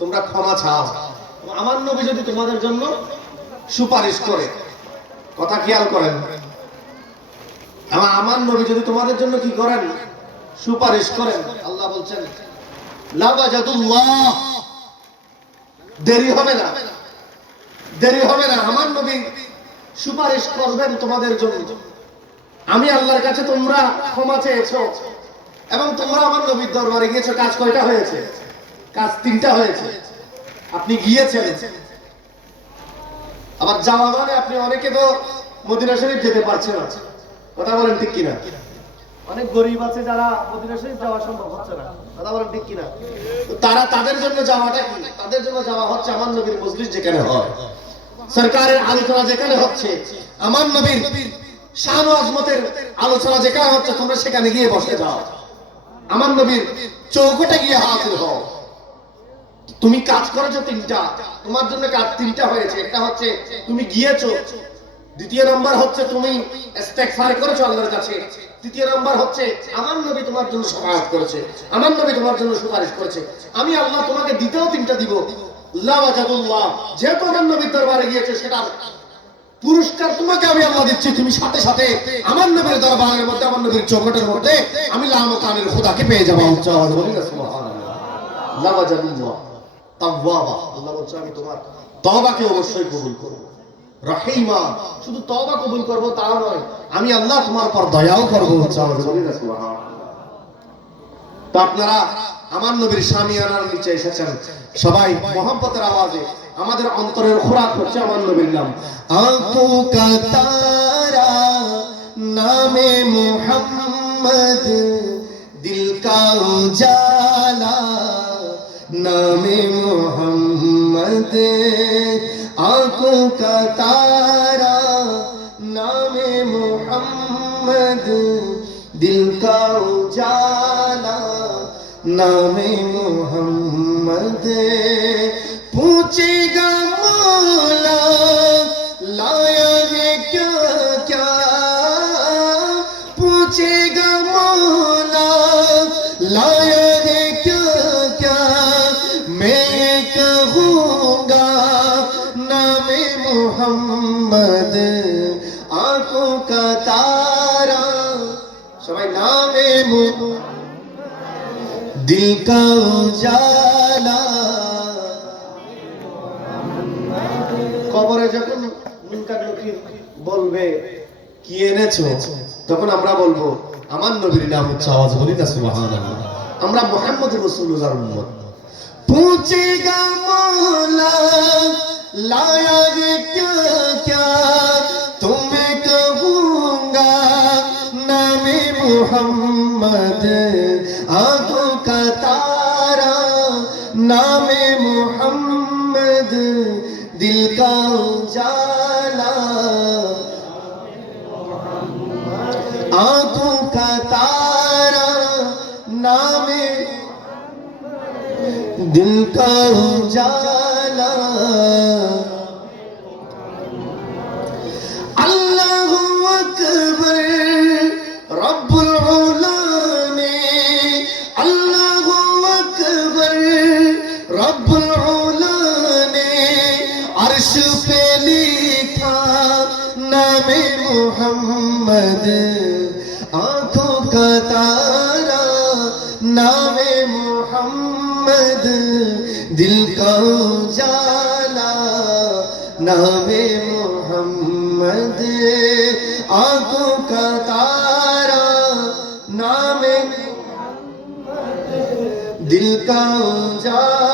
তোমরা ক্ষমা চাও। আমার নবী যদি তোমাদের জন্য সুপারিশ করে, কথা খেয়াল করেন, আমার নবী যদি তোমাদের জন্য কি করেন, সুপারিশ করেন, আল্লাহ বলছেন লাবাজাদুল্লাহ, দেরি হবে না, দেরি হবে না। আমার নবী সুপারিশ করবেন তোমাদের জন্য। আমি আল্লাহর কাছে তোমরা ক্ষমা চেয়েছো এবং তোমরা আমার নবীর দরবারে গিয়েছো। কাজ কয়টা হয়েছে? কাজ 3টা হয়েছে। আপনি গিয়েছেন, আবার যাওয়া মানে আপনি অনেকে তো মদিনা শরীফ যেতে পারছেন না, কথা বলেন ঠিক কিনা? অনেক গরিব আছে যারা মদিনা শরীফ যাওয়া সম্ভব হচ্ছে না, কথা বলেন ঠিক কিনা? তারা তাদের জন্য যাওয়াটা কি? তাদের জন্য যাওয়া হচ্ছে আমার নবীর মজলিস যেখানে হয়, সরকারের আলোচনা যেখানে হচ্ছে, আমার নবীর শান ও আজমতের আলোচনা যেখানে হচ্ছে, তোমরা সেখানে গিয়ে বসে যাও। আমার নবীর চৌকোটে গিয়ে হাজির হও। তুমি কাজ করেছো 3টা, তোমার জন্য কাজ 3টা হয়েছে। একটা হচ্ছে তুমি গিয়েছো, দ্বিতীয় নাম্বার হচ্ছে তুমি ইস্তেগফার করেছো আল্লাহর কাছে, তৃতীয় নাম্বার হচ্ছে আমার নবী তোমার জন্য শাফাআত করেছে, আমার নবী তোমার জন্য সুপারিশ করেছে। আমি আল্লাহ তোমাকে দ্বিতীয় 3টা দিব। লাওয়াজাদুল্লাহ, যেহেতু আমার নবীর দরবারে গিয়েছে, সেটা পুরস্কার তোমাকে আমি আল্লাহ দিচ্ছি। তুমি সাথে সাথে আমার নবীর দরবারের মধ্যে, আমার নবীর চৌকটের মধ্যে আমি লামকানের খোদাকে পেয়ে যাবো। উচ্চ আওয়াজে বলি না সুবহানাল্লাহ। লাওয়াজাদুল্লাহ তাওয়াবা, আল্লাহ বলছে আমি তোমার তওবাকে অবশ্যই কবুল করব। রহিমা, শুধু তওবা কবুল করব তা নয়, আমি আল্লাহ তোমার উপর দয়াও করব। উচ্চ আওয়াজে বলি না সুবহানাল্লাহ। তো আপনারা আমার নবীর শামিয়ানার নিচে এসেছেন, সবাই মোহাম্মতের আওয়াজে। আমাদের অন্তরের খোরাক হচ্ছে আমার নবীর নাম। আঁখো কা তারা নামে মুহাম্মদ, দিল কা উজালা নামে মুহাম্মদ, আঁখো কা তারা নামে মুহাম্মদ, দিল কা উজালা नामे मोहम्मद, पूछेगा मौला लाया है क्या क्या, पूछेगा मौला लाया है क्या क्या, मैं कहूँगा नामे मोहम्मद, आंखों का तारा, सबाई नामे मोहम्मद, दिल का उजाला। কবরে যখন মুনকার নকির বলবে কি এনেছো, তখন আমরা বলবো আমার নবীর নাম। উচ্চ আওয়াজ বলি না সুবহানাল্লাহ। আমরা মুহাম্মদ রাসূলুল্লাহর উম্মত। पूछेगा मौला लाया है क्या क्या, तुम्हें कहूँगा नामे मुहम्मद, आंखों का तारा नामे मुहम्मद, दिल का उजाला, आंखों का तारा नामे दिल का उजाला। अल्लाहु अकबर रब्बुल उला ने, अल्लाहु अकबर रब्बुल उला ने अर्श पे लिखा नामे मुहम्मद, आंखों का तारा नामे मुहम्मद, दिल का उजाला नामे मुहम्मद, आंखों का तारा नामे दिल का उजाला।